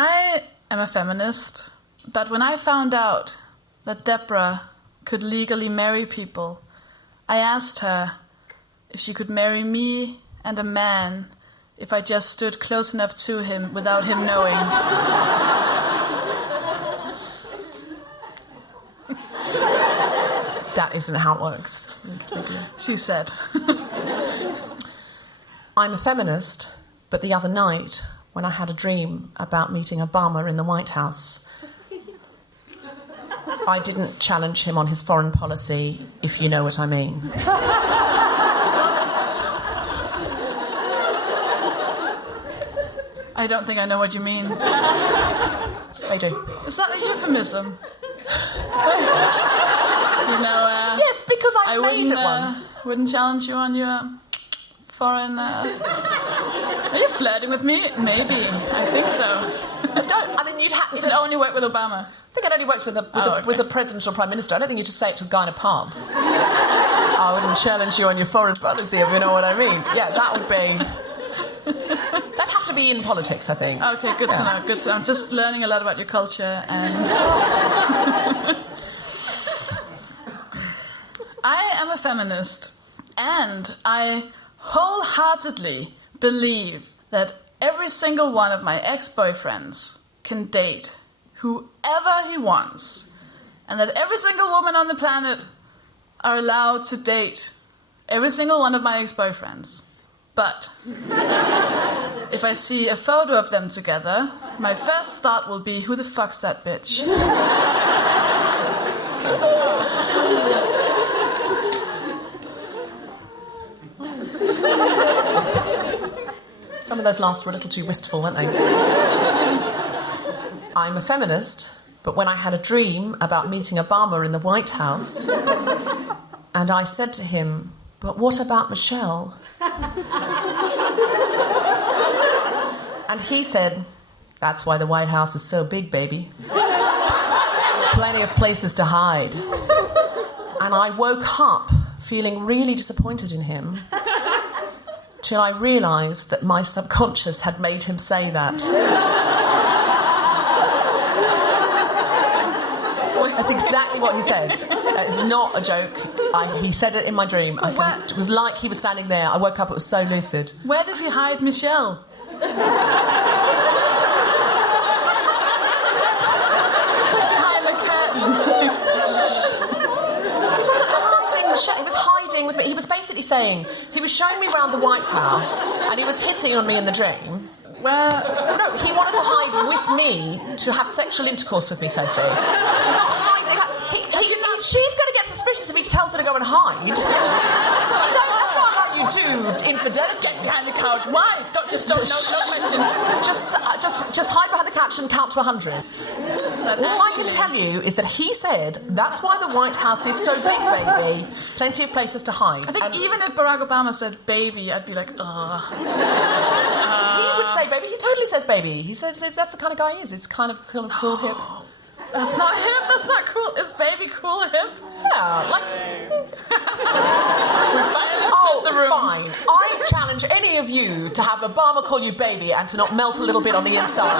I am a feminist, but when I found out that Deborah could legally marry people, I asked her if she could marry me and a man if I just stood close enough to him without him knowing. That isn't how it works. She said. I'm a feminist, but the other night, when I had a dream about meeting Obama in the White House, I didn't challenge him on his foreign policy, if you know what I mean. I don't think I know what you mean. I do. Is that a euphemism? Yes, because I made it one. Wouldn't challenge you on your foreign... Are you flirting with me? Maybe. I think so. You'd have Does it only work with Obama? I think it only works with the president or prime minister. I don't think you just say it to a guy in a pub. I wouldn't challenge you on your foreign policy, if you know what I mean. Yeah, that would be... That'd have to be in politics, I think. Okay, good to know. Good to know. I'm just learning a lot about your culture and... I am a feminist, and I wholeheartedly believe that every single one of my ex-boyfriends can date whoever he wants, and that every single woman on the planet are allowed to date every single one of my ex-boyfriends. But if I see a photo of them together, my first thought will be, who the fuck's that bitch? Some of those laughs were a little too wistful, weren't they? I'm a feminist, but when I had a dream about meeting Obama in the White House, and I said to him, but what about Michelle? And he said, that's why the White House is so big, baby. Plenty of places to hide. And I woke up feeling really disappointed in him till I realised that my subconscious had made him say that. That's exactly what he said. That is not a joke. He said it in my dream. It was like he was standing there. I woke up, it was so lucid. Where did he hide Michelle? Behind the curtain. He was hiding with me. He was basically saying, he was showing me around the White House and he was hitting on me in the dream. No, he wanted to hide with me to have sexual intercourse with me, Sophie. He's not hiding. She's going to get suspicious if he tells her to go and hide. That's not how you do infidelity. Get behind the couch. Why? No questions. Just hide behind the couch and count to 100. All I can tell you is that he said, that's why the White House is so big, baby. Plenty of places to hide. I think even if Barack Obama said baby, I'd be like, ugh. He would say baby. He totally says baby. He says that's the kind of guy he is. It's kind of cool hip. That's not hip. That's not cool. Is baby cool hip? Yeah, like... We finally split the room. Fine. I challenge any of you to have Obama call you baby and to not melt a little bit on the inside.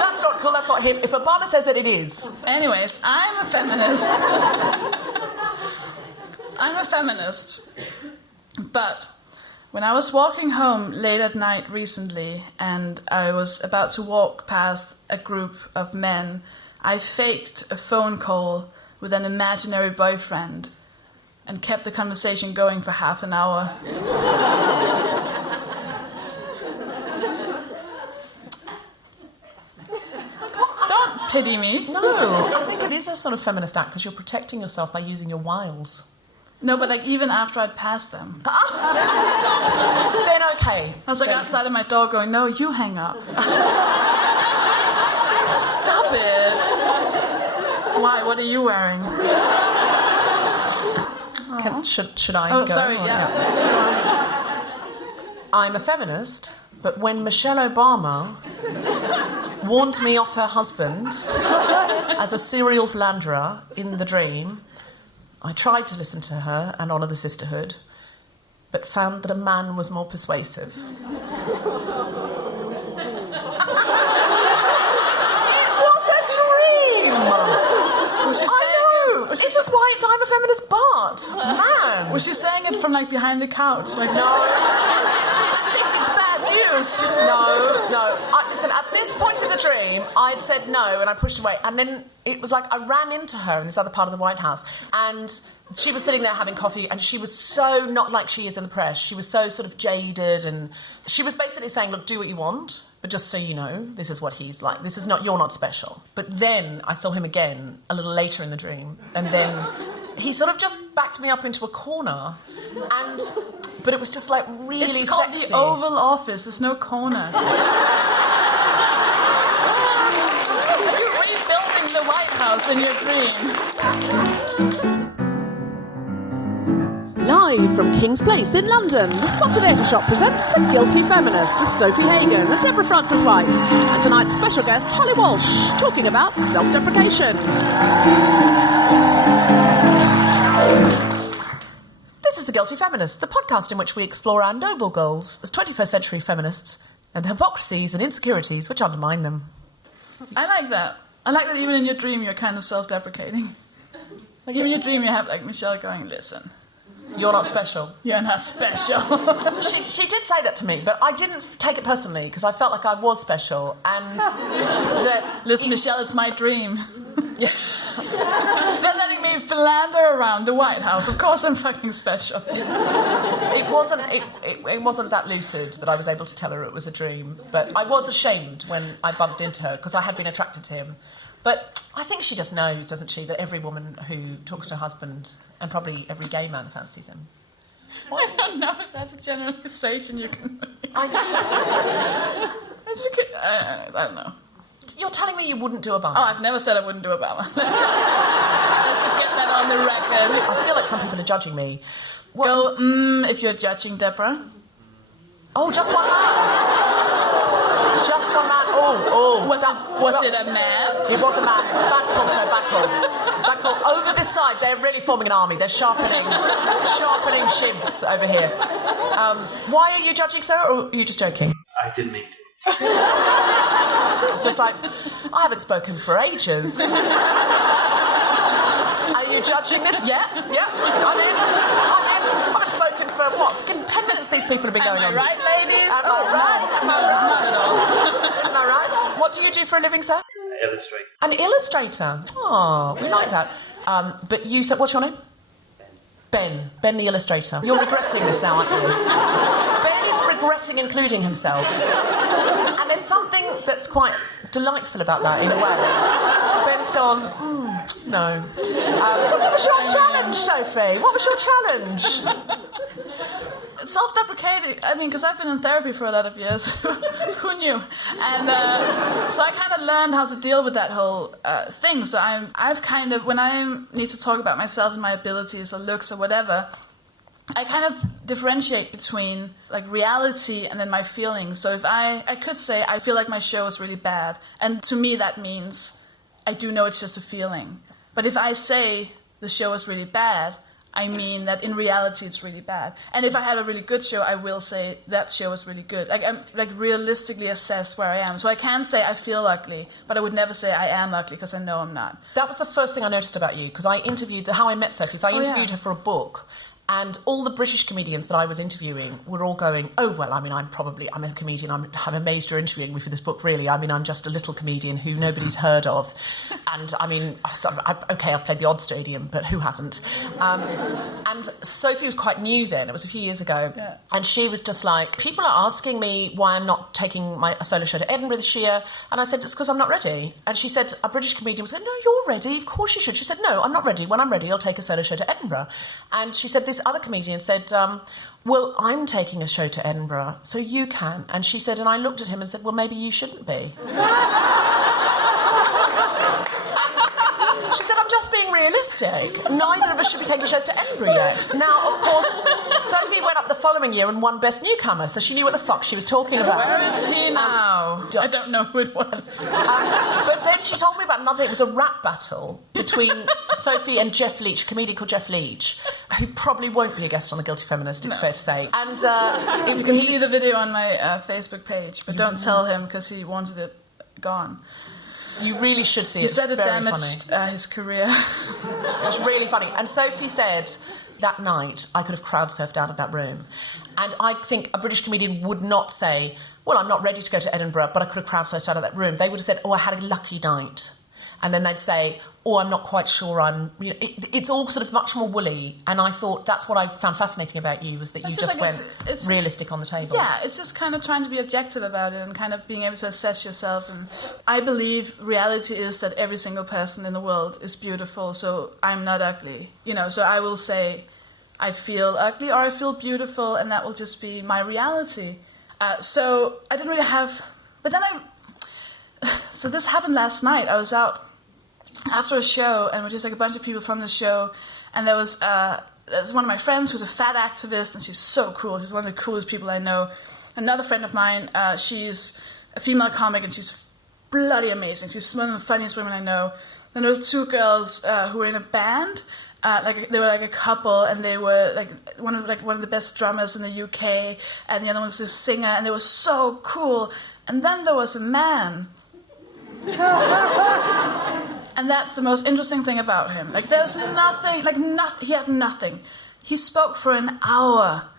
That's not cool. That's not hip. If Obama says it, it is. Anyways, I'm a feminist. I'm a feminist. But when I was walking home late at night recently and I was about to walk past a group of men, I faked a phone call with an imaginary boyfriend and kept the conversation going for half an hour. Don't pity me. No, I think it is a sort of feminist act because you're protecting yourself by using your wiles. No, but like even after I'd passed them. Then okay. I was like outside of my door going, no, you hang up. Stop it. Why? What are you wearing? Should I go? Oh, sorry, yeah. I'm a feminist, but when Michelle Obama warned me off her husband as a serial philanderer in the dream, I tried to listen to her and honour the sisterhood, but found that a man was more persuasive. Was she saying it from, like, behind the couch? Like, No. I think it's bad news. No. Listen, at this point in the dream, I'd said no and I pushed away. And then it was like I ran into her in this other part of the White House and she was sitting there having coffee and she was so not like she is in the press. She was so sort of jaded and she was basically saying, look, do what you want, but just so you know, this is what he's like. This is not, you're not special. But then I saw him again a little later in the dream and then he sort of just backed me up into a corner but it was just like really sexy. It's called the Oval Office. There's no corner. Are you rebuilding the White House in your dream? Live from King's Place in London, the Spontaneity Shop presents The Guilty Feminist with Sofie Hagen and Deborah Frances-White. And tonight's special guest, Holly Walsh, talking about self-deprecation. This is The Guilty Feminist, the podcast in which we explore our noble goals as 21st century feminists and the hypocrisies and insecurities which undermine them. I like that. I like that even in your dream you're kind of self-deprecating. Like even in your dream you have like Michelle going, listen. You're not special. You're not special. She did say that to me, but I didn't take it personally because I felt like I was special. And listen, Michelle, it's my dream. Yeah. They're letting me philander around the White House. Of course, I'm fucking special. It wasn't that lucid that I was able to tell her it was a dream. But I was ashamed when I bumped into her because I had been attracted to him. But I think she just knows, doesn't she, that every woman who talks to her husband and probably every gay man fancies him. I don't know if that's a generalisation you can make. I don't know. You're telling me you wouldn't do Obama? Oh, I've never said I wouldn't do Obama. Let's just get that on the record. I feel like some people are judging me. Well, if you're judging Deborah. Oh, just one man. Just one man. Oh. Was it a man? It was a man. Bad call, sir. Bad call. Bad call. Over this side, they're really forming an army. They're sharpening shivs over here. Why are you judging, Sarah, or are you just joking? I didn't mean to. It's just like, I haven't spoken for ages. Are you judging this? Yeah. I'm in. I haven't spoken for, what, 10 minutes these people have been going on. Am I right, ladies? Am I right? Not at all. Am I right? What do you do for a living, sir? Illustrate. An illustrator. Oh, we like that. But you said, what's your name? Ben. Ben the illustrator. You're regretting this now, aren't you? Ben is regretting including himself. And there's something that's quite delightful about that in a way. Ben's gone, no. So what was your challenge, Sofie? What was your challenge? Self-deprecating, I mean, because I've been in therapy for a lot of years. Who knew? And so I kind of learned how to deal with that whole thing. So I've kind of, when I need to talk about myself and my abilities or looks or whatever, I kind of differentiate between like reality and then my feelings. So if I could say I feel like my show is really bad, and to me that means I do know it's just a feeling. But if I say the show is really bad, I mean that in reality it's really bad. And if I had a really good show, I will say that show is really good. Like I'm realistically assess where I am. So I can say I feel ugly, but I would never say I am ugly because I know I'm not. That was the first thing I noticed about you, because I interviewed, how I met Sofie, so I interviewed her for a book. And all the British comedians that I was interviewing were all going, oh, well, I mean, I'm a comedian. I'm amazed you're interviewing me for this book, really. I mean, I'm just a little comedian who nobody's heard of. And, I mean, okay, I've played the odd stadium, but who hasn't? And Sofie was quite new then. It was a few years ago. Yeah. And she was just like, people are asking me why I'm not taking a solo show to Edinburgh this year. And I said, it's because I'm not ready. And she said, a British comedian was going, no, you're ready. Of course you should. She said, no, I'm not ready. When I'm ready, I'll take a solo show to Edinburgh. And she said, this other comedian said, well, I'm taking a show to Edinburgh, so you can. And she said, and I looked at him and said, well, maybe you shouldn't be. She said, I'm just being realistic. Neither of us should be taking shows to Edinburgh yet. Now, of course, Sofie went up the following year and won Best Newcomer, so she knew what the fuck she was talking about. Where is he now? I don't know who it was. But then she told me about another, it was a rap battle between Sofie and Jeff Leach, a comedian called Jeff Leach, who probably won't be a guest on The Guilty Feminist, it's fair to say. And you can see the video on my Facebook page, but don't tell him because he wanted it gone. You really should see it. He said it very damaged his career. It was really funny. And Sofie said that night, I could have crowd surfed out of that room. And I think a British comedian would not say, well, I'm not ready to go to Edinburgh, but I could have crowd surfed out of that room. They would have said, oh, I had a lucky night. And then they'd say, oh, I'm not quite sure it's all sort of much more woolly. And I thought that's what I found fascinating about you, was that you just went realistic on the table. Yeah, it's just kind of trying to be objective about it and kind of being able to assess yourself. And I believe reality is that every single person in the world is beautiful, so I'm not ugly. So I will say I feel ugly or I feel beautiful, and that will just be my reality. So I didn't really have... But then So this happened last night. I was out after a show, and we're just like a bunch of people from the show, and there's one of my friends who's a fat activist, and she's so cool. She's one of the coolest people I know. Another friend of mine, she's a female comic, and she's bloody amazing. She's one of the funniest women I know. Then there were two girls who were in a band. They were like a couple, and they were one of the best drummers in the UK, and the other one was a singer, and they were so cool. And then there was a man. And that's the most interesting thing about him. There's nothing, he had nothing. He spoke for an hour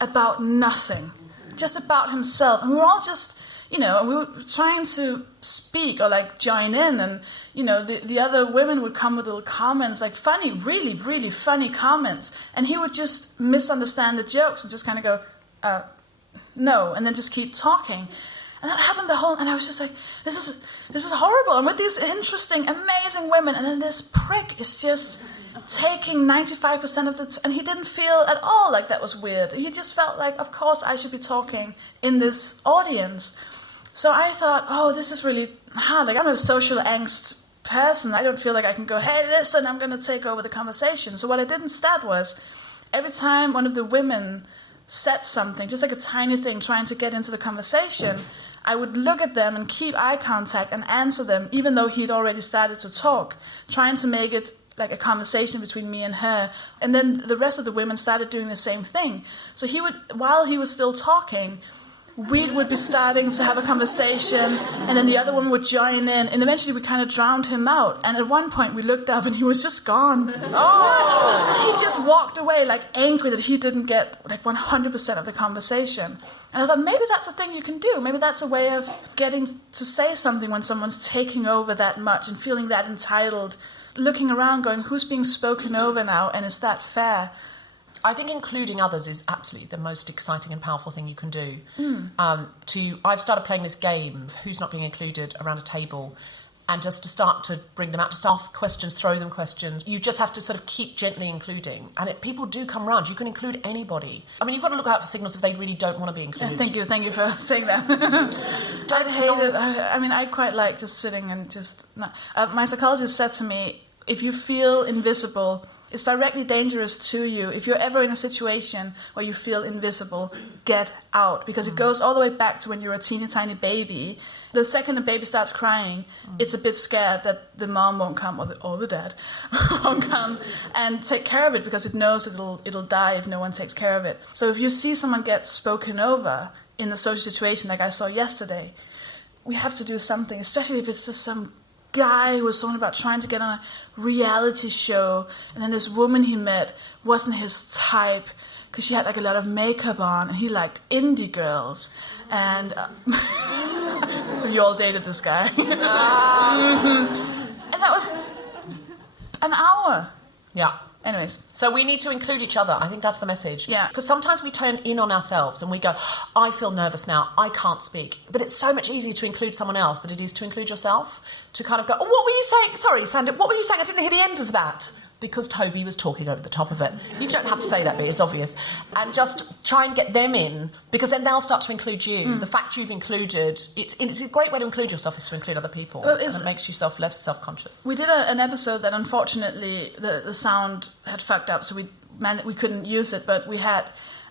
about nothing, just about himself. And we were all just, we were trying to speak or join in, and, the other women would come with little comments, funny, really, really funny comments. And he would just misunderstand the jokes and just kind of go, no, and then just keep talking. And that happened and I was just like, this is horrible. I'm with these interesting, amazing women, and then this prick is just taking 95% of the... And he didn't feel at all like that was weird. He just felt like, of course, I should be talking in this audience. So I thought, oh, this is really hard. I'm a social angst person. I don't feel like I can go, hey, listen, I'm going to take over the conversation. So what I did instead was, every time one of the women said something, just a tiny thing, trying to get into the conversation, I would look at them and keep eye contact and answer them, even though he'd already started to talk, trying to make it a conversation between me and her. And then the rest of the women started doing the same thing. So while he was still talking, we would be starting to have a conversation, and then the other woman would join in, and eventually we kind of drowned him out. And at one point we looked up and he was just gone. Oh! He just walked away angry that he didn't get 100% of the conversation. And I thought, maybe that's a thing you can do. Maybe that's a way of getting to say something when someone's taking over that much and feeling that entitled, looking around going, who's being spoken over now, and is that fair? I think including others is absolutely the most exciting and powerful thing you can do. I've started playing this game of who's not being included around a table, and just to start to bring them out, just ask questions, throw them questions. You just have to sort of keep gently including. And people do come round. You can include anybody. I mean, you've got to look out for signals if they really don't want to be included. Yeah, thank you for saying that. I'd hate it. I quite like just sitting and just... my psychologist said to me, if you feel invisible, it's directly dangerous to you. If you're ever in a situation where you feel invisible, get out. Because it goes all the way back to when you're a teeny tiny baby. The second the baby starts crying, it's a bit scared that the mom won't come, or the dad won't come and take care of it, because it knows it'll die if no one takes care of it. So if you see someone get spoken over in a social situation like I saw yesterday, we have to do something, especially if it's just some guy who was talking about trying to get on a reality show, and then this woman he met wasn't his type because she had a lot of makeup on, and he liked indie girls, and we all dated this guy. And that was an hour. Yeah. Anyways. So we need to include each other. I think that's the message. Yeah. Because sometimes we turn in on ourselves and we go, I feel nervous now, I can't speak. But it's so much easier to include someone else than it is to include yourself. To kind of go, oh, what were you saying? Sorry, Sandra, what were you saying? I didn't hear the end of that. Because Toby was talking over the top of it. You don't have to say that bit, it's obvious. And just try and get them in, because then they'll start to include you. The fact you've included, it's a great way to include yourself is to include other people. Well, and it makes yourself less self-conscious. We did an episode that unfortunately the sound had fucked up, so we couldn't use it, but we had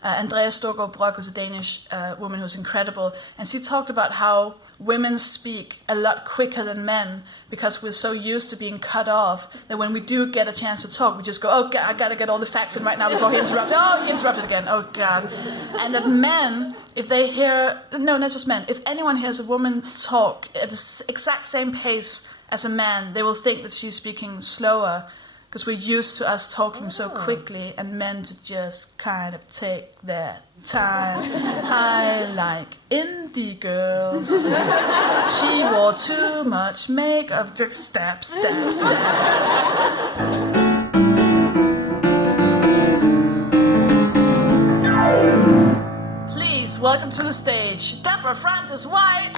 Andrea Storgård Brock, who's a Danish woman who's incredible, and she talked about how women speak a lot quicker than men because we're so used to being cut off that when we do get a chance to talk, we just go, oh, God, I got to get all the facts in right now before he interrupted. Oh, he interrupted again. Oh, God. And that men, if they hear... No, not just men. If anyone hears a woman talk at the exact same pace as a man, they will think that she's speaking slower Because we're used to us talking so quickly and men to just kind of take their time. I like indie girls. She wore too much makeup. Step, step, step. Please welcome to the stage, Deborah Frances-White.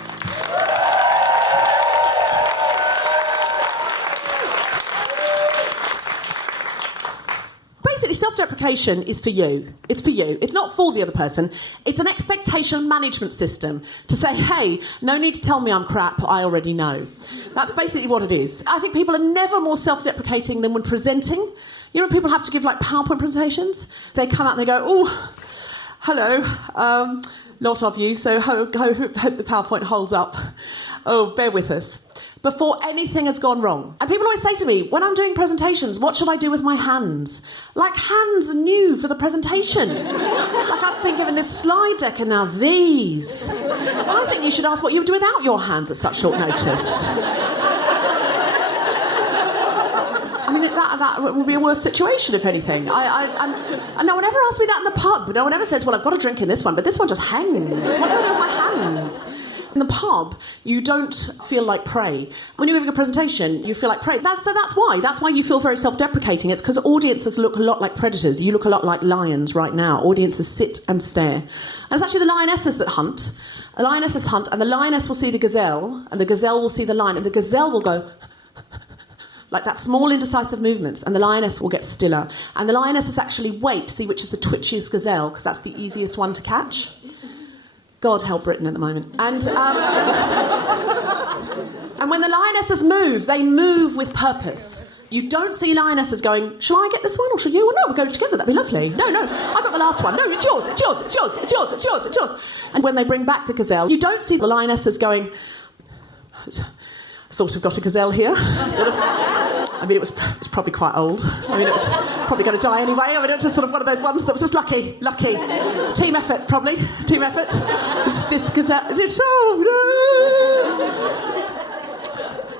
Basically, self-deprecation is for you. It's for you. It's not for the other person. It's an expectation management system to say, hey, no need to tell me I'm crap, I already know. That's basically what it is. I think people are never more self-deprecating than when presenting. You know, when people have to give, like, PowerPoint presentations? They come out and they go, oh, hello, lot of you, so hope the PowerPoint holds up. Oh, bear with us. Before anything has gone wrong. And people always say to me, when I'm doing presentations, what should I do with my hands? Like, hands are new for the presentation. Like, I've been given this slide deck and now these. I think you should ask what you would do without your hands at such short notice. I mean, that would be a worse situation, if anything. And no one ever asks me that in the pub. No one ever says, well, I've got a drink in this one, but this one just hangs. What do I do with my hands? In the pub, you don't feel like prey. When you're giving a presentation, you feel like prey. That's why. That's why you feel very self-deprecating. It's because audiences look a lot like predators. You look a lot like lions right now. Audiences sit and stare. And it's actually the lionesses that hunt. The lionesses hunt, and the lioness will see the gazelle, and the gazelle will see the lion, and the gazelle will go... like that small indecisive movements, and the lioness will get stiller. And the lionesses actually wait to see which is the twitchiest gazelle, because that's the easiest one to catch. God help Britain at the moment. And when the lionesses move, they move with purpose. You don't see lionesses going, shall I get this one or shall you? Well, no, we'll go together, that'd be lovely. No, I got the last one. No, it's yours, it's yours, it's yours, it's yours, it's yours, it's yours. And when they bring back the gazelle, you don't see the lionesses going, sort of got a gazelle here. Sort of. I mean, it was probably quite old. I mean, it's probably going to die anyway. I mean, it's just sort of one of those ones that was just lucky. Team effort, probably. Team effort. This gazelle...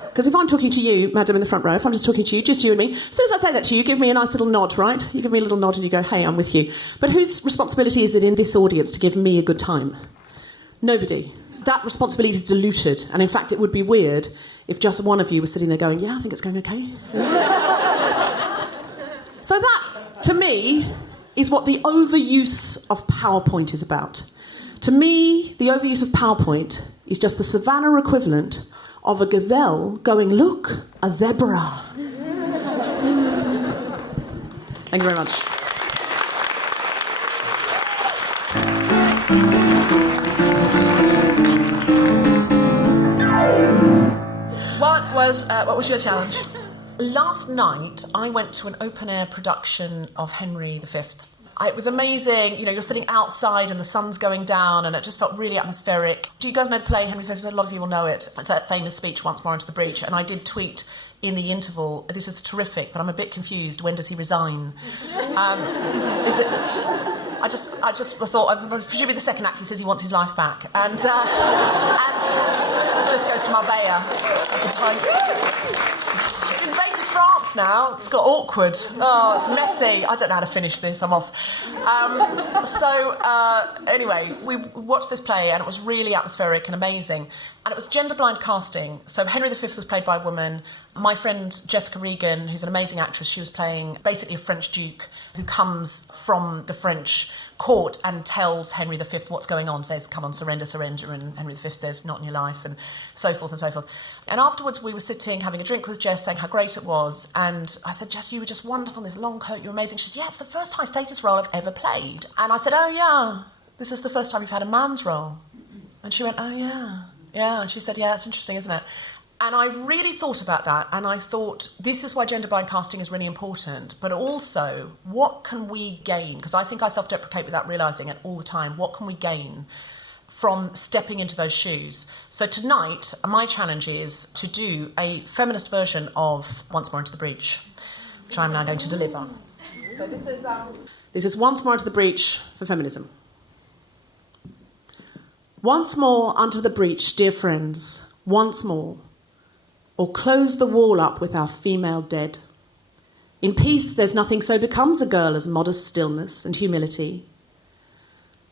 Because if I'm talking to you, madam in the front row, if I'm just talking to you, just you and me, as soon as I say that to you, give me a nice little nod, right? You give me a little nod and you go, hey, I'm with you. But whose responsibility is it in this audience to give me a good time? Nobody. That responsibility is diluted. And in fact, it would be weird if just one of you was sitting there going, yeah, I think it's going okay. So that, to me, is what the overuse of PowerPoint is about. To me, the overuse of PowerPoint is just the Savannah equivalent of a gazelle going, look, a zebra. Thank you very much. What was your challenge? Last night, I went to an open-air production of Henry V. It was amazing. You know, you're sitting outside and the sun's going down and it just felt really atmospheric. Do you guys know the play Henry V? A lot of you will know it. It's that famous speech, Once More Into the Breach. And I did tweet in the interval, this is terrific, but I'm a bit confused. When does he resign? Is it... I just thought, presumably the second act he says he wants his life back. And just goes to Marbella as a pint. I've invaded France now. It's got awkward. Oh, it's messy. I don't know how to finish this. I'm off. Anyway, we watched this play and it was really atmospheric and amazing. And it was gender-blind casting. So Henry V was played by a woman. My friend Jessica Regan, who's an amazing actress, she was playing basically a French duke who comes from the French court and tells Henry V what's going on, says, come on, surrender, and Henry V says, not in your life, and so forth and so forth. And afterwards we were sitting having a drink with Jess, saying how great it was, and I said, Jess, you were just wonderful in this long coat, you're amazing. She said, yeah, it's the first high status role I've ever played. And I said, oh yeah, this is the first time you've had a man's role. And she went, oh yeah. And she said, yeah, that's interesting, isn't it? And I really thought about that, and I thought, this is why gender-blind casting is really important, but also, what can we gain? Because I think I self-deprecate without realising it all the time. What can we gain from stepping into those shoes? So tonight, my challenge is to do a feminist version of Once More Into the Breach, which I'm now going to deliver. So this is Once More Into the Breach for feminism. Once more under the breach, dear friends, once more, or close the wall up with our female dead. In peace, there's nothing so becomes a girl as modest stillness and humility.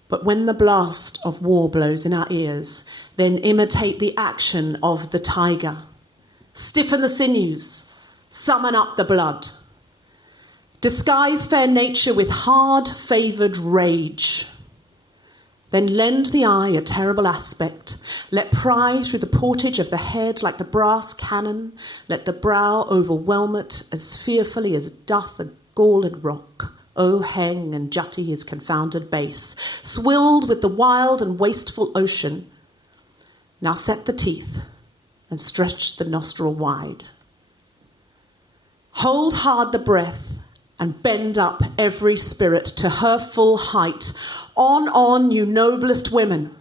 But when the blast of war blows in our ears, then imitate the action of the tiger. Stiffen the sinews, summon up the blood. Disguise fair nature with hard-favoured rage. Then lend the eye a terrible aspect. Let pry through the portage of the head like the brass cannon. Let the brow overwhelm it as fearfully as doth a galled rock. O hang and jutty his confounded base, swilled with the wild and wasteful ocean. Now set the teeth and stretch the nostril wide. Hold hard the breath and bend up every spirit to her full height. On, you noblest women,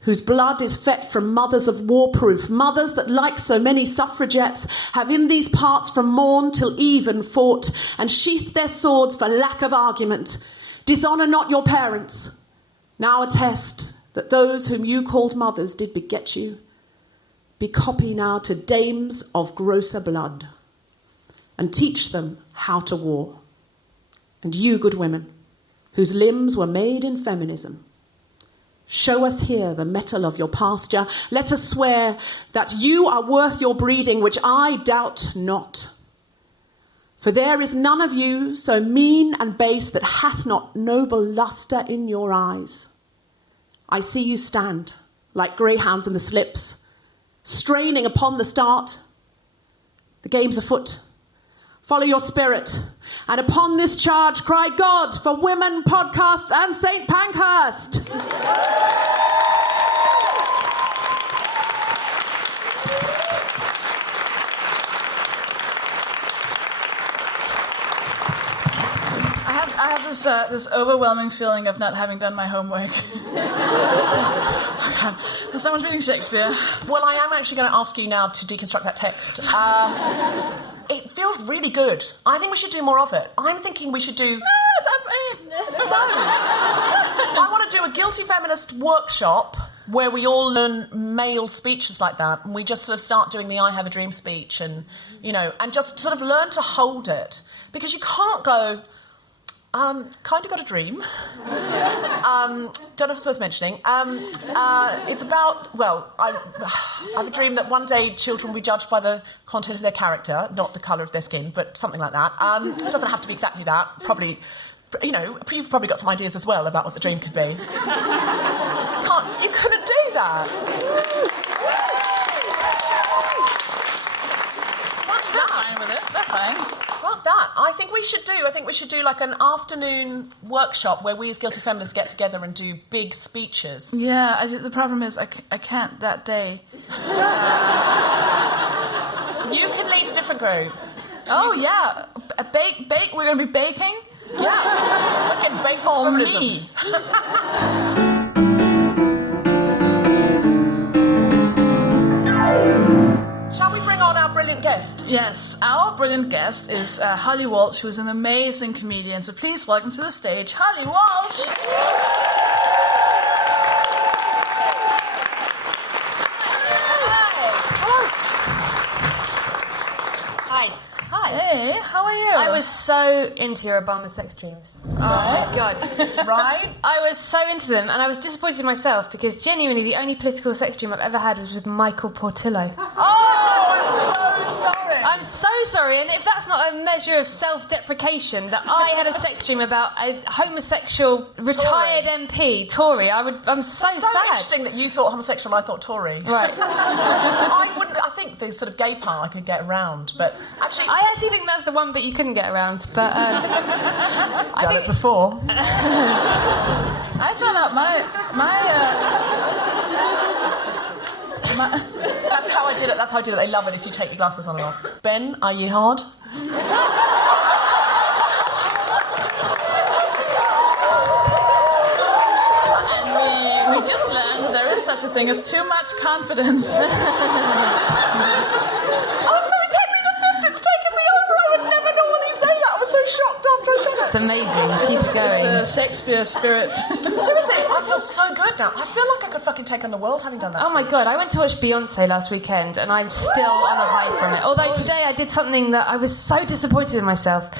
whose blood is fet from mothers of war-proof, mothers that, like so many suffragettes, have in these parts from morn till even fought, and sheathed their swords for lack of argument. Dishonour not your parents. Now attest that those whom you called mothers did beget you. Be copy now to dames of grosser blood, and teach them how to war. And you, good women, whose limbs were made in feminism, show us here the mettle of your pasture. Let us swear that you are worth your breeding, which I doubt not. For there is none of you so mean and base that hath not noble lustre in your eyes. I see you stand like greyhounds in the slips, straining upon the start. The game's afoot. Follow your spirit. And upon this charge, cry God for Women Podcasts and St. Pankhurst. I have this overwhelming feeling of not having done my homework. Someone's reading Shakespeare. Well, I am actually going to ask you now to deconstruct that text. It feels really good. I think we should do more of it. I'm thinking we should do... No. I want to do a Guilty Feminist workshop where we all learn male speeches like that, and we just sort of start doing the I Have a Dream speech and, and just sort of learn to hold it. Because you can't go... kind of got a dream. Don't know if it's worth mentioning. It's about, I have a dream that one day children will be judged by the content of their character, not the colour of their skin, but something like that. It doesn't have to be exactly that. Probably, you've probably got some ideas as well about what the dream could be. You couldn't do that. They're fine with it. They're fine. Fuck that. I think we should do like an afternoon workshop where we as Guilty Feminists get together and do big speeches. Yeah, the problem is I can't that day. You can lead a different group. Oh, yeah. Bake. We're going to be baking? Yeah. We're getting baked for me. Shall we bring on our brilliant guest? Yes, our brilliant guest is Holly Walsh, who is an amazing comedian. So please welcome to the stage, Holly Walsh. Hi. Hey, how are you? I was so into your Obama sex dreams. Oh my God. Right? I was so into them, and I was disappointed in myself because genuinely the only political sex dream I've ever had was with Michael Portillo. I'm so sorry, and if that's not a measure of self-deprecation that I had a sex dream about a homosexual retired MP, Tory, I'm so sad. Interesting that you thought homosexual, I thought Tory. Right. I think the sort of gay part I could get around, but actually... I actually think that's the one bit you couldn't get around, but... Done it before. I found out my That's how I did it. They love it if you take your glasses on and off. Ben, are you hard? And we just learned there is such a thing as too much confidence. I'm sorry, Henry V, it's taken me over. I would never normally say that. I was so shocked after I said it. It's amazing. Keep going. It's a Shakespeare spirit. Seriously, I feel so good now. I feel like I could fucking take on the world having done that. Oh my God, I went to watch Beyonce last weekend and I'm still on a high from it. Although today I did something that I was so disappointed in myself.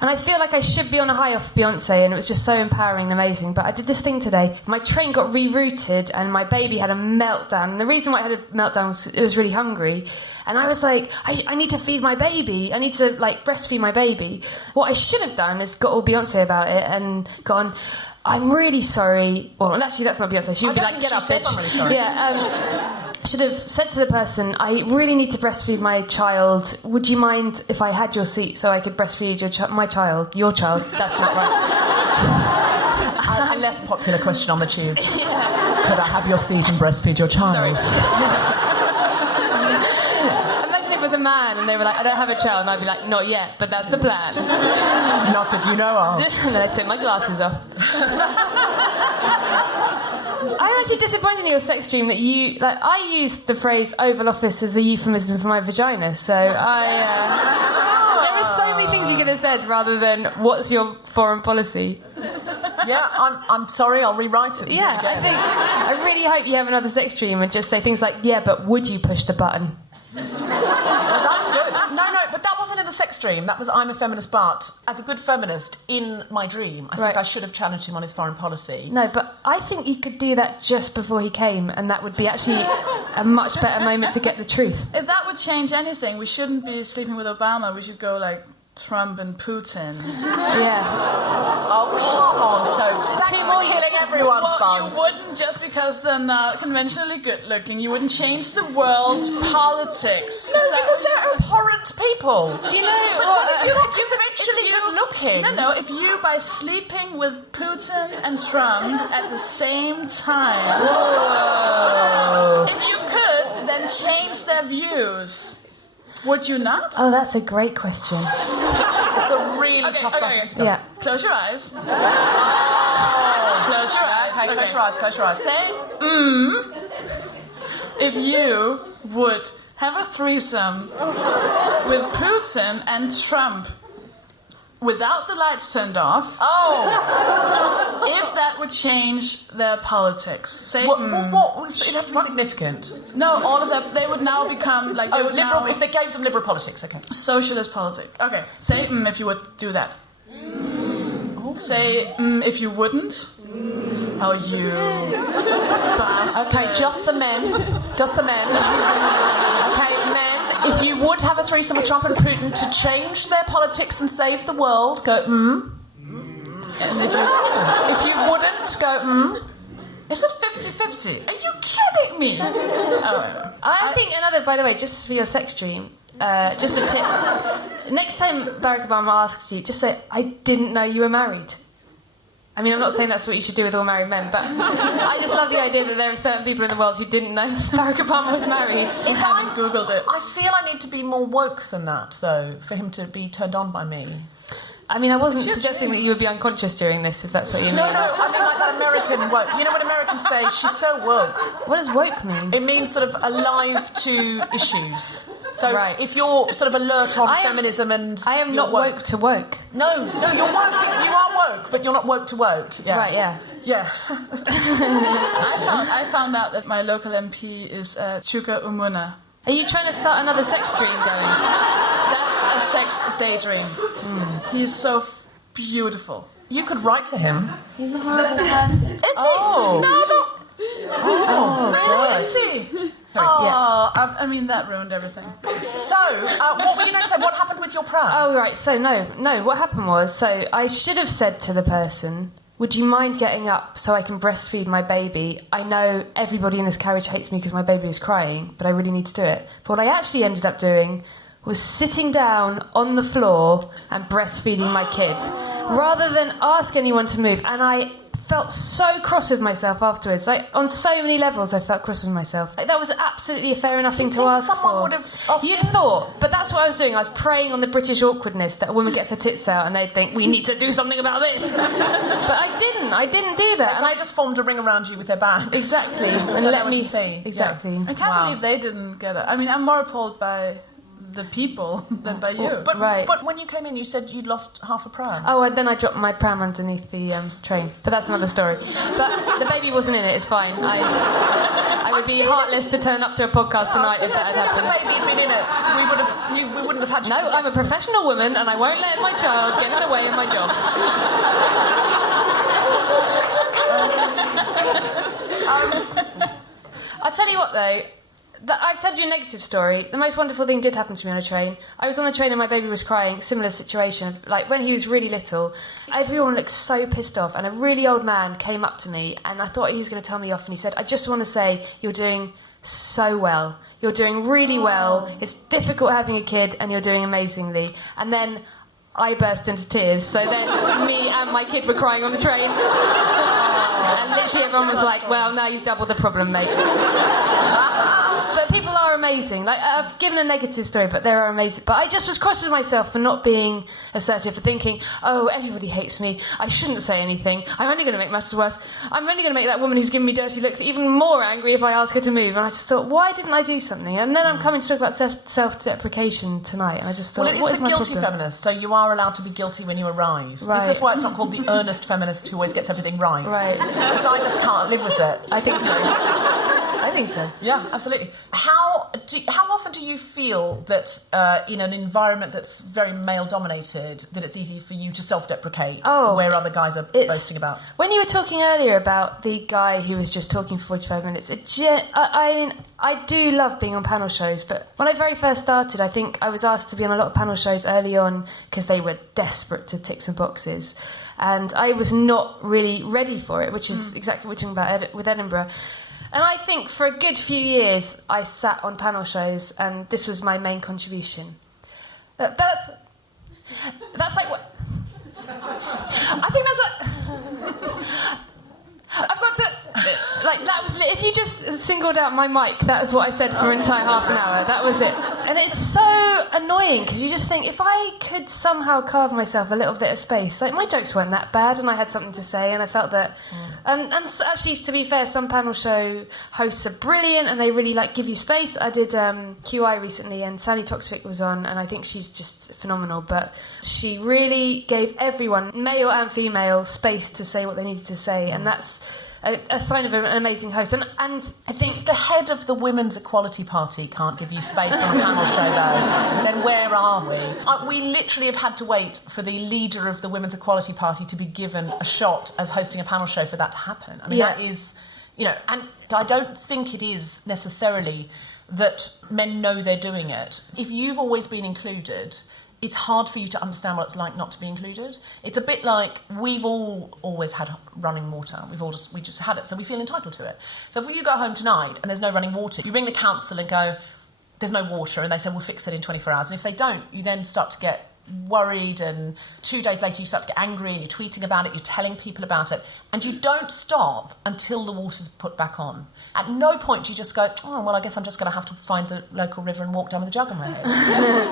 And I feel like I should be on a high off Beyonce, and it was just so empowering and amazing. But I did this thing today. My train got rerouted, and my baby had a meltdown. And the reason why it had a meltdown was it was really hungry. And I was like, I need to feed my baby. I need to, like, breastfeed my baby. What I should have done is got all Beyonce about it and gone, I'm really sorry. Well, actually, that's not Beyonce. She would be like, get up, bitch. I'm really sorry. Yeah, should have said to the person, I really need to breastfeed my child. Would you mind if I had your seat so I could breastfeed my child? Your child. That's not right. A less popular question on the tube. Yeah. Could I have your seat and breastfeed your child? Sorry. Imagine if it was a man and they were like, I don't have a child. And I'd be like, not yet, but that's the plan. Not that you know of. And then I took my glasses off. I'm actually disappointed in your sex dream that you... Like, I used the phrase Oval Office as a euphemism for my vagina, so there are so many things you could have said rather than, what's your foreign policy? Yeah, I'm sorry, I'll rewrite it. Yeah, I really hope you have another sex dream and just say things like, yeah, but would you push the button? Well, that's good. No, but that wasn't in the sex dream. That was I'm a feminist, but as a good feminist in my dream, I think I should have challenged him on his foreign policy. No, but I think you could do that just before he came, and that would be actually a much better moment to get the truth. If that would change anything, we shouldn't be sleeping with Obama. We should go like Trump and Putin. Yeah. Oh, come on, Sophie. Too more killing everyone's buzz. You wouldn't, just because they're not conventionally good looking, you wouldn't change the world's politics. No, because they're abhorrent people. Do you know what? You're not conventionally good looking. No, if you, by sleeping with Putin and Trump at the same time, if you could, then change their views. Would you not? Oh, that's a great question. It's a really tough subject. Yeah. Close your eyes. Close your eyes. Okay, close your eyes. Say, if you would have a threesome with Putin and Trump without the lights turned off. Oh! If that would change their politics. Say, what it'd have to be significant. No, all of them, they would now become like... liberal, now, if they gave them liberal politics, okay. Socialist politics. Okay, say if you would do that. Say if you wouldn't. Oh, you bastard. Okay, just the men. Okay, men. If you would have a threesome with Trump and Putin to change their politics and save the world, go, And if you wouldn't, go, Is it 50-50? Are you kidding me? Right. I think another, by the way, just for your sex dream, just a tip. Next time Barack Obama asks you, just say, I didn't know you were married. I mean, I'm not saying that's what you should do with all married men, but I just love the idea that there are certain people in the world who didn't know Barack Obama was married. I haven't Googled it. I feel I need to be more woke than that, though, for him to be turned on by me. I mean, I wasn't suggesting that you would be unconscious during this, if that's what you mean. No, I mean like that American woke. You know what Americans say? She's so woke. What does woke mean? It means sort of alive to issues. So if you're sort of alert on feminism and... I am not woke to woke. No, you're woke. You are woke, but you're not woke to woke. Yeah. Right, yeah. Yeah. I found out that my local MP is Chuka Umuna. Are you trying to start another sex dream going? That's a sex daydream. He's so beautiful. You could write to him. He's a horrible person. Is he? No, really? Is he? I mean, that ruined everything. So, what were you going to say? What happened with your pram? Oh, right. So, no. What happened was, so I should have said to the person, would you mind getting up so I can breastfeed my baby? I know everybody in this carriage hates me because my baby is crying, but I really need to do it. But what I actually ended up doing was sitting down on the floor and breastfeeding my kid, rather than ask anyone to move. And I felt so cross with myself afterwards. Like, on so many levels, I felt cross with myself. Like, that was absolutely a fair enough thing to ask someone would have You'd thought, but that's what I was doing. I was preying on the British awkwardness that a woman gets her tits out and they'd think, we need to do something about this. But I didn't do that. And I just formed a ring around you with their bags. Exactly. And so let me see. Exactly. I can't believe they didn't get it. I mean, I'm more appalled by the people than by you. But, Right. but when you came in, you said you'd lost half a pram. Oh, and then I dropped my pram underneath the train. But that's another story. But the baby wasn't in it, it's fine. I would be heartless to turn up to a podcast tonight if that had happened. If the baby had been in it, we wouldn't have had you. No, I'm a professional woman and I won't let my child get in the way of my job. I'll tell you what though, I've told you a negative story. The most wonderful thing did happen to me on a train. I was on the train and my baby was crying, similar situation. Like when he was really little, everyone looked so pissed off and a really old man came up to me and I thought he was going to tell me off and he said, I just want to say you're doing so well. You're doing really well. It's difficult having a kid and you're doing amazingly. And then I burst into tears. So then me and my kid were crying on the train. And literally everyone was like, well, now you've doubled the problem, mate. But people are amazing. Like, I've given a negative story, but they are amazing. But I just was cross with myself for not being assertive, for thinking, oh, everybody hates me. I shouldn't say anything. I'm only going to make matters worse. I'm only going to make that woman who's giving me dirty looks even more angry if I ask her to move. And I just thought, why didn't I do something? And then I'm coming to talk about self-deprecation tonight. And I just thought, Well, what it's is the my guilty problem? feminist, so you are allowed to be guilty when you arrive. Right. This is why it's not called the earnest feminist who always gets everything right. Right. Because I just can't live with it. I think so. I think so. Yeah, absolutely. How often do you feel that in an environment that's very male-dominated, that it's easy for you to self-deprecate where other guys are boasting about? When you were talking earlier about the guy who was just talking for 45 minutes, I mean, I do love being on panel shows, but when I very first started, I think I was asked to be on a lot of panel shows early on because they were desperate to tick some boxes. And I was not really ready for it, which is exactly what we're talking about with Edinburgh. And I think for a good few years I sat on panel shows and this was my main contribution. That's like what... I think that's like... I've got to... Like, that was... If you just singled out my mic, that was what I said for an entire half an hour. That was it. And it's so annoying, because you just think, if I could somehow carve myself a little bit of space, like, my jokes weren't that bad, and I had something to say, and I felt that... And actually, to be fair, some panel show hosts are brilliant, and they really, like, give you space. I did QI recently, and Sally Toksvik was on, and I think she's just phenomenal, but she really gave everyone, male and female, space to say what they needed to say, and that's a sign of an amazing host. And I think... If the head of the Women's Equality Party can't give you space on a panel show, though, then where are we? We literally have had to wait for the leader of the Women's Equality Party to be given a shot as hosting a panel show for that to happen. I mean, that is... and I don't think it is necessarily that men know they're doing it. If you've always been included... It's hard for you to understand what it's like not to be included. It's a bit like we've all always had running water. We just had it, so we feel entitled to it. So if you go home tonight and there's no running water, you ring the council and go, there's no water, and they say, we'll fix it in 24 hours. And if they don't, you then start to get worried, and 2 days later you start to get angry and you're tweeting about it, you're telling people about it, and you don't stop until the water's put back on. At no point do you just go, oh, well, I guess I'm just going to have to find a local river and walk down with a jug on my head.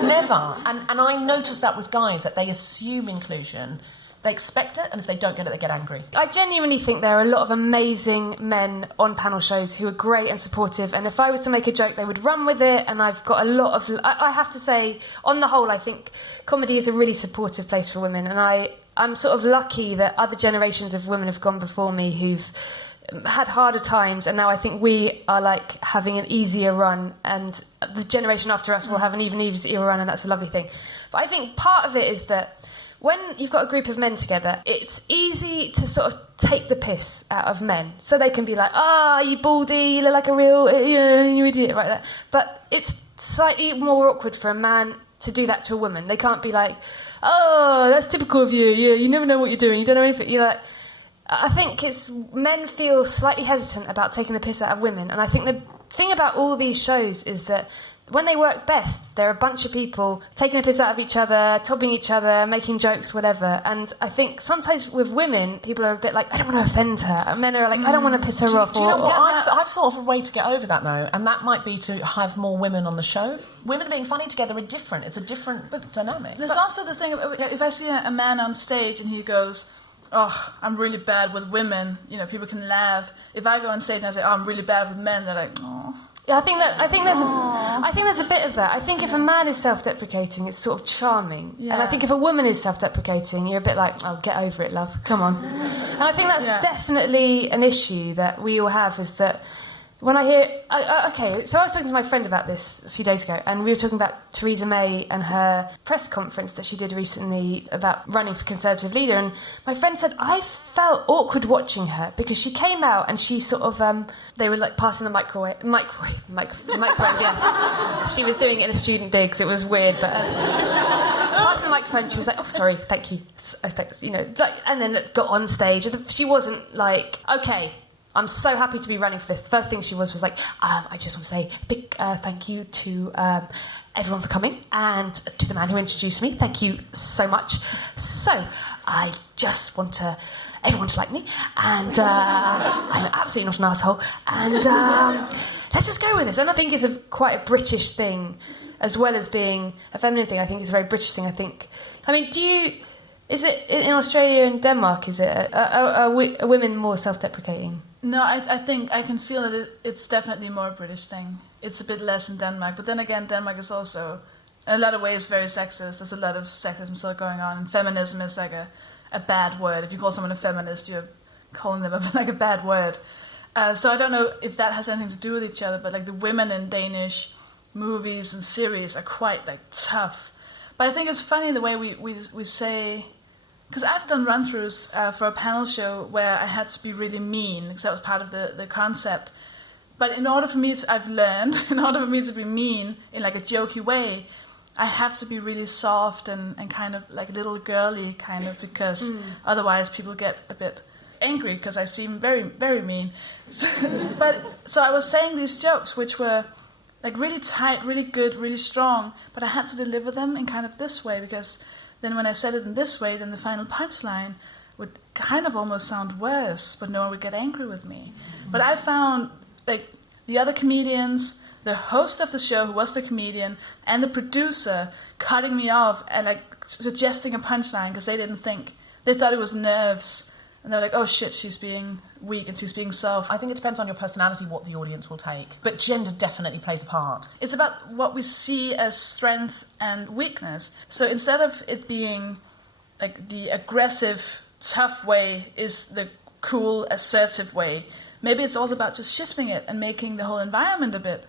Never. And I noticed that with guys, that they assume inclusion, they expect it, and if they don't get it, they get angry. I genuinely think there are a lot of amazing men on panel shows who are great and supportive, and if I was to make a joke, they would run with it, and I've got a lot of... I have to say, on the whole, I think comedy is a really supportive place for women, and I'm sort of lucky that other generations of women have gone before me who've had harder times, and now I think we are like having an easier run, and the generation after us will have an even easier run, and that's a lovely thing. But I think part of it is that when you've got a group of men together, it's easy to sort of take the piss out of men, so they can be like, you baldy, you look like a real you idiot, right there. But it's slightly more awkward for a man to do that to a woman. They can't be like, oh, that's typical of you, you never know what you're doing, you don't know anything. You're like, I think it's men feel slightly hesitant about taking the piss out of women, and I think the thing about all these shows is that when they work best, they're a bunch of people taking the piss out of each other, topping each other, making jokes, whatever. And I think sometimes with women, people are a bit like, I don't want to offend her. And men are like, I don't want to piss her off. Do you know what? I've thought of a way to get over that, though, and that might be to have more women on the show. Women being funny together are different. It's a different dynamic. There's also the thing, if I see a man on stage and he goes, oh, I'm really bad with women, people can laugh. If I go on stage and I say, oh, I'm really bad with men, they're like, oh. Yeah, I think there's a bit of that. I think if a man is self-deprecating, it's sort of charming. Yeah. And I think if a woman is self-deprecating, you're a bit like, oh, get over it, love. Come on. And I think that's definitely an issue that we all have, is that when I hear... okay, so I was talking to my friend about this a few days ago, and we were talking about Theresa May and her press conference that she did recently about running for Conservative leader, and my friend said, I felt awkward watching her, because she came out and she sort of... they were like passing the microwave, yeah. She was doing it in a student digs, it was weird, but... passing the microphone, she was like, oh, sorry, thank you. Thanks, you know, and then got on stage. She wasn't like, okay... I'm so happy to be running for this. The first thing she was like, I just want to say a big thank you to everyone for coming, and to the man who introduced me. Thank you so much. So, I just want everyone to like me, and I'm absolutely not an asshole, and let's just go with this. And I think it's quite a British thing, as well as being a feminine thing. I think it's a very British thing, is it in Australia and Denmark, is it, are women more self-deprecating? No, I think I can feel that it's definitely more a British thing. It's a bit less in Denmark. But then again, Denmark is also, in a lot of ways, very sexist. There's a lot of sexism still going on. And feminism is like a bad word. If you call someone a feminist, you're calling them like a bad word. So I don't know if that has anything to do with each other, but like the women in Danish movies and series are quite like tough. But I think it's funny the way we say... Because I've done run-throughs for a panel show where I had to be really mean, because that was part of the concept. But in order for me to be mean in like a jokey way, I have to be really soft and kind of like little girly kind of, because otherwise people get a bit angry because I seem very, very mean. So I was saying these jokes which were like really tight, really good, really strong, but I had to deliver them in kind of this way, because... Then when I said it in this way, then the final punchline would kind of almost sound worse, but no one would get angry with me. Mm-hmm. But I found, like, the other comedians, the host of the show, who was the comedian, and the producer cutting me off and, like, suggesting a punchline because they thought it was nerves. And they're like, oh shit, she's being weak and she's being soft. I think it depends on your personality what the audience will take. But gender definitely plays a part. It's about what we see as strength and weakness. So instead of it being like the aggressive, tough way is the cool, assertive way, maybe it's also about just shifting it and making the whole environment a bit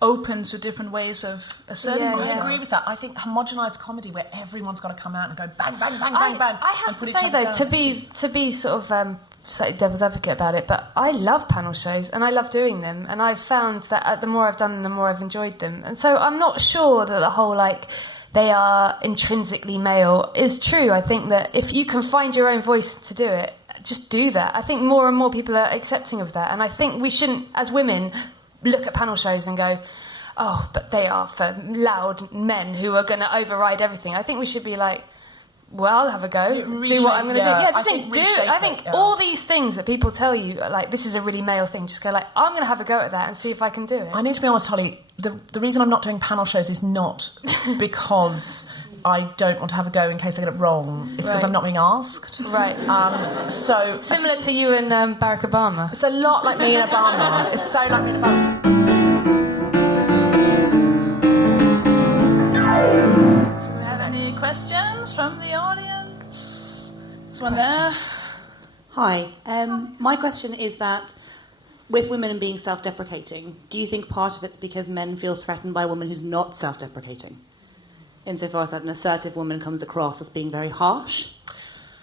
open to different ways of asserting yourself. I agree with that. I think homogenised comedy where everyone's got to come out and go bang, bang, bang, bang, bang. I have to say though, to be sort of slightly devil's advocate about it, but I love panel shows and I love doing them, and I've found that the more I've done them, the more I've enjoyed them. And so I'm not sure that the whole like they are intrinsically male is true. I think that if you can find your own voice to do it, just do that. I think more and more people are accepting of that, and I think we shouldn't, as women, look at panel shows and go, oh, but they are for loud men who are going to override everything. I think we should be like, well, I'll have a go, do what I'm going to do. Yeah, just think, do it. I think all these things that people tell you, like, this is a really male thing, just go like, I'm going to have a go at that and see if I can do it. I need to be honest, Holly, the reason I'm not doing panel shows is not because I don't want to have a go in case I get it wrong. It's because I'm not being asked. Right. So similar to you and Barack Obama. It's a lot like me and Obama. It's so like me and Obama. Do we have any questions from the audience? There's one there. Hi. My question is that with women being self-deprecating, do you think part of it's because men feel threatened by a woman who's not self-deprecating? Insofar as that an assertive woman comes across as being very harsh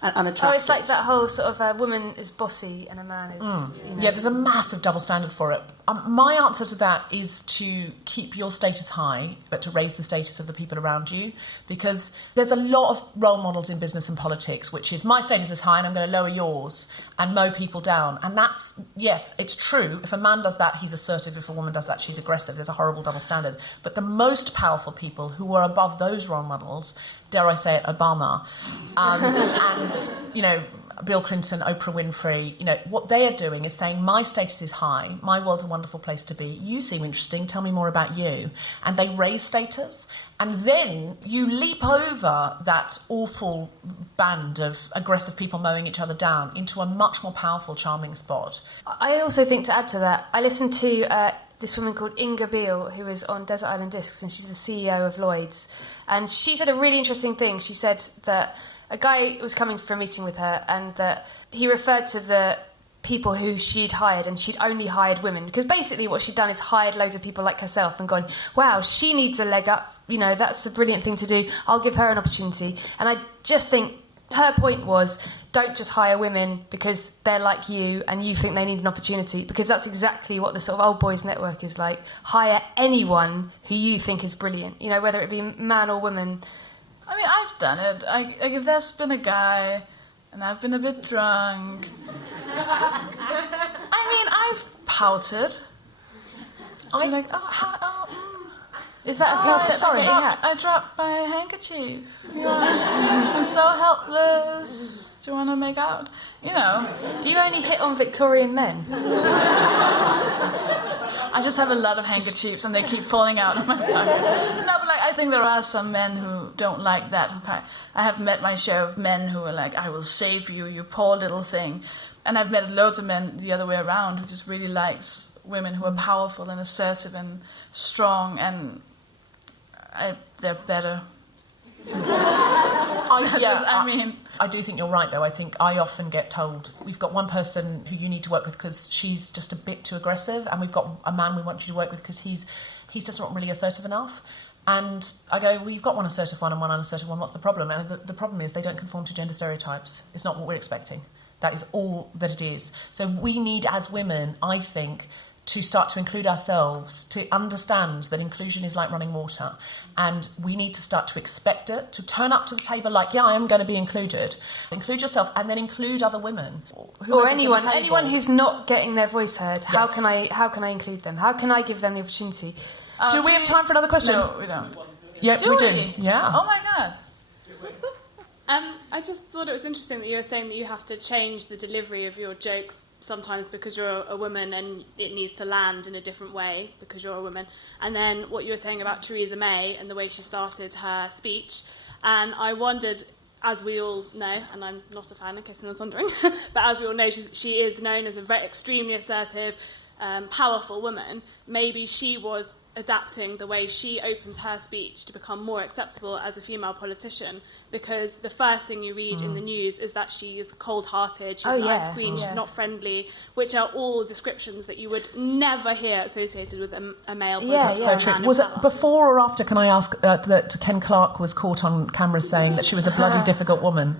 and unattractive. Oh, it's like that whole sort of a woman is bossy and a man is... You know. Yeah, there's a massive double standard for it. My answer to that is to keep your status high, but to raise the status of the people around you, because there's a lot of role models in business and politics, which is my status is high and I'm going to lower yours and mow people down. And that's, yes, it's true. If a man does that, he's assertive. If a woman does that, she's aggressive. There's a horrible double standard. But the most powerful people who are above those role models, dare I say it, Obama, and, you know, Bill Clinton, Oprah Winfrey, you know, what they are doing is saying, my status is high, my world's a wonderful place to be, you seem interesting, tell me more about you. And they raise status, and then you leap over that awful band of aggressive people mowing each other down into a much more powerful, charming spot. I also think, to add to that, I listened to this woman called Inga Beale, who is on Desert Island Discs, and she's the CEO of Lloyd's. And she said a really interesting thing. She said that a guy was coming for a meeting with her, and that he referred to the people who she'd hired, and she'd only hired women. Because basically what she'd done is hired loads of people like herself and gone, wow, she needs a leg up. That's a brilliant thing to do. I'll give her an opportunity. And I just think her point was, don't just hire women because they're like you and you think they need an opportunity, because that's exactly what the sort of old boys network is like. Hire anyone who you think is brilliant, whether it be man or woman. I mean, I've done it. If there's been a guy and I've been a bit drunk, I've pouted. I'm like, Is that a self-deprecating act? I dropped my handkerchief. I'm so helpless. Do you want to make out? Do you only hit on Victorian men? I just have a lot of handkerchiefs and they keep falling out of my pocket. No, but I think there are some men who don't like that. I have met my share of men who are like, I will save you, you poor little thing. And I've met loads of men the other way around who just really likes women who are powerful and assertive and strong, and they're better. I do think you're right, though. I think I often get told, we've got one person who you need to work with because she's just a bit too aggressive, and we've got a man we want you to work with because he's just not really assertive enough. And I go, well, you've got one assertive one and one unassertive one. What's the problem? And the problem is they don't conform to gender stereotypes. It's not what we're expecting. That is all that it is. So we need, as women, I think, to start to include ourselves, to understand that inclusion is like running water. And we need to start to expect it, to turn up to the table like, yeah, I am going to be included. Include yourself and then include other women. Or anyone who's not getting their voice heard. Yes. How can I include them? How can I give them the opportunity? Do we have time for another question? No, we don't. Yeah, we do. Yeah. Oh my God. I just thought it was interesting that you were saying that you have to change the delivery of your jokes sometimes because you're a woman and it needs to land in a different way because you're a woman. And then what you were saying about Theresa May and the way she started her speech. And I wondered, as we all know, and I'm not a fan in case anyone's wondering, but as we all know, she is known as a very extremely assertive, powerful woman. Maybe she was adapting the way she opens her speech to become more acceptable as a female politician, because the first thing you read in the news is that she is cold-hearted, she's an ice queen, she's not friendly, which are all descriptions that you would never hear associated with a male politician. So true. Was it before or after, can I ask, that Ken Clarke was caught on camera saying that she was a bloody difficult woman?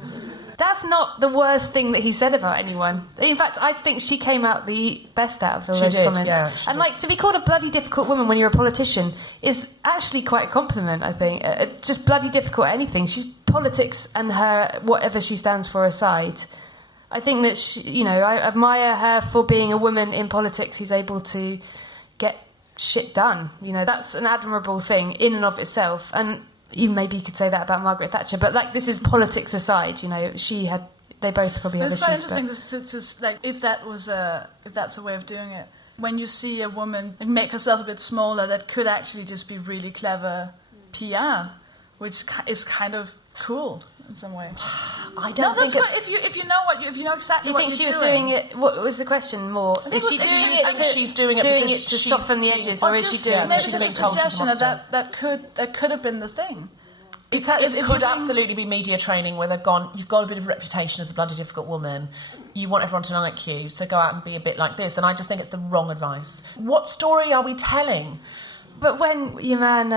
That's not the worst thing that he said about anyone. In fact, I think she came out the best out of those comments. Yeah, and to be called a bloody difficult woman when you're a politician is actually quite a compliment, I think. Just bloody difficult at anything. She's politics and her whatever she stands for aside. I think that she, I admire her for being a woman in politics who's able to get shit done. That's an admirable thing in and of itself. And you maybe could say that about Margaret Thatcher, but this is politics aside. They both probably had issues. It's quite interesting to if that's a way of doing it. When you see a woman make herself a bit smaller, that could actually just be really clever PR, which is kind of cool in some way. I don't think it's... if you know exactly what you're doing. Do you think she was doing it? What was the question more? Is she doing it to soften the edges, or is she doing it? Maybe just a suggestion that could have been the thing. Because it could absolutely be media training where they've gone, you've got a bit of a reputation as a bloody difficult woman, you want everyone to like you, so go out and be a bit like this. And I just think it's the wrong advice. What story are we telling? But when your man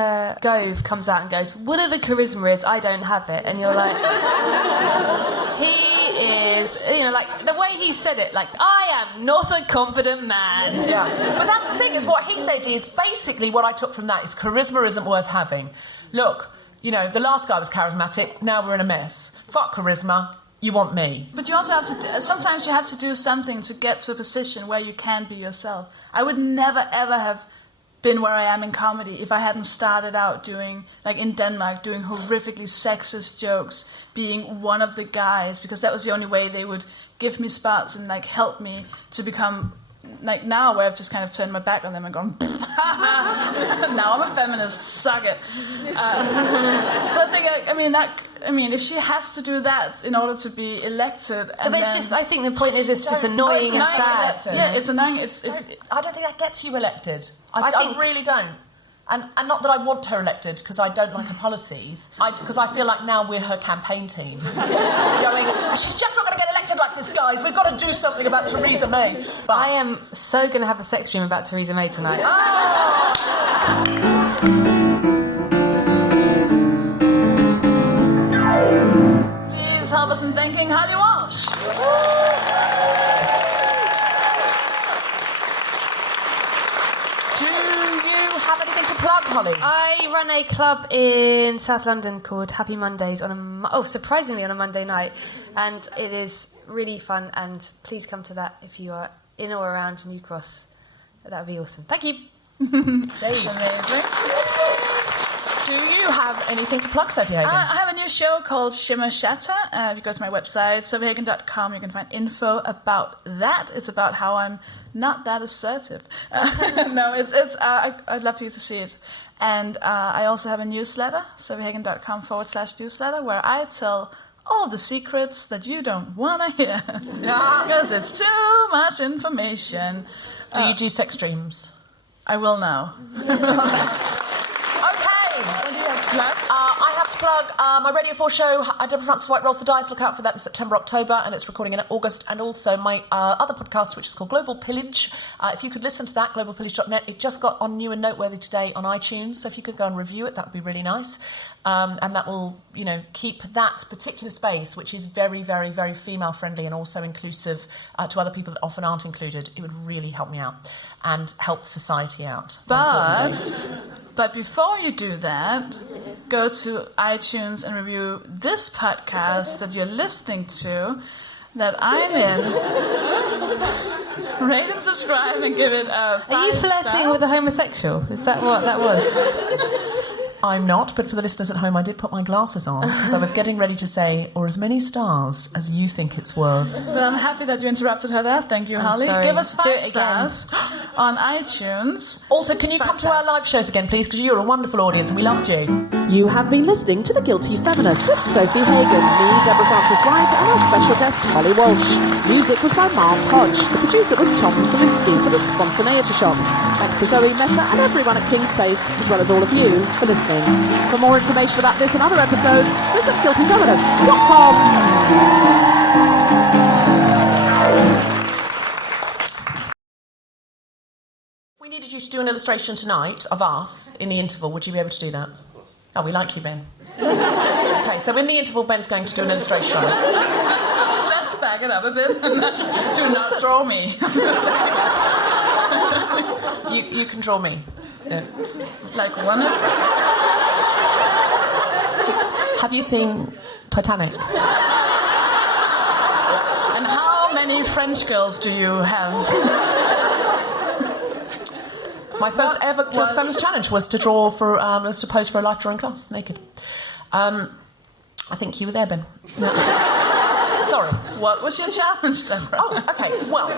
Gove comes out and goes, whatever charisma is, I don't have it, and you're like, he is, the way he said it, I am not a confident man. Yeah. But that's the thing, is what he said is basically what I took from that is charisma isn't worth having. Look, the last guy was charismatic, now we're in a mess. Fuck charisma, you want me. But you also have to, sometimes you have to do something to get to a position where you can be yourself. I would never ever have been where I am in comedy if I hadn't started out doing, in Denmark, doing horrifically sexist jokes, being one of the guys, because that was the only way they would give me spots and help me to become now, where I've just kind of turned my back on them and gone, now I'm a feminist, suck it. So mean, if she has to do that in order to be elected, But it's just, I think the point is it's just annoying and sad. Yeah, it's annoying. I don't think that gets you elected. I think- really don't. And not that I want her elected because I don't like her policies. Because I feel like now we're her campaign team. Going, she's just not going to get elected like this, guys. We've got to do something about Theresa May. But I am so going to have a sex dream about Theresa May tonight. Please help us in thanking Holly Walsh. do you have anything to plug, Holly? I run a club in South London called Happy Mondays surprisingly on a Monday night, and it is really fun. And please come to that if you are in or around New Cross. That would be awesome. Thank you. Amazing. Do you have anything to plug, Sofie Hagen? I have a new show called Shimmer Shatter. If you go to my website, sofiehagen.com, you can find info about that. It's about how I'm not that assertive. No, I'd love for you to see it. And I also have a newsletter, sofiehagen.com/newsletter, where I tell all the secrets that you don't want to hear. Because it's too much information. Do you do sex dreams? I will now. I have to plug my Radio 4 show, Deborah Frances-White Rolls the Dice. Look out for that in September, October, and it's recording in August. And also my other podcast, which is called Global Pillage. If you could listen to that, globalpillage.net. It just got on new and noteworthy today on iTunes, so if you could go and review it, that would be really nice. And that will, keep that particular space, which is very, very, very female-friendly and also inclusive to other people that often aren't included. It would really help me out and help society out. But before you do that, go to iTunes and review this podcast that you're listening to, that I'm in. Rate and subscribe and give it a 5 Are you flirting stars. with a homosexual? Is that what that was? I'm not, but for the listeners at home, I did put my glasses on because I was getting ready to say, or as many stars as you think it's worth. But I'm happy that you interrupted her there. Thank you, Holly. sorry. Give us Do 5 it again. stars on iTunes. Also, can you come to our live shows again, please? Because you're a wonderful audience and we loved you. You have been listening to The Guilty Feminist with Sofie Hagen, me, Deborah Frances-White, and our special guest, Holly Walsh. Music was by Mark Hodge. The producer was Tom Selinsky for The Spontaneity Shop. Thanks to Zoe Meta and everyone at King's Pace, as well as all of you, for listening. For more information about this and other episodes, visit guiltyfeminist.com. If we needed you to do an illustration tonight of us in the interval, would you be able to do that? Oh, we like you, Ben. Okay, so in the interval, Ben's going to do an illustration of us. Let's back it up a bit. Do not draw me. You can draw me. Yeah. Like one of... Have you seen Titanic? And how many French girls do you have? My first ever Guilty Feminist challenge was to pose for a life drawing class naked. I think you were there, Ben. No. Sorry. What was your challenge, Deborah? Oh, okay. Well, so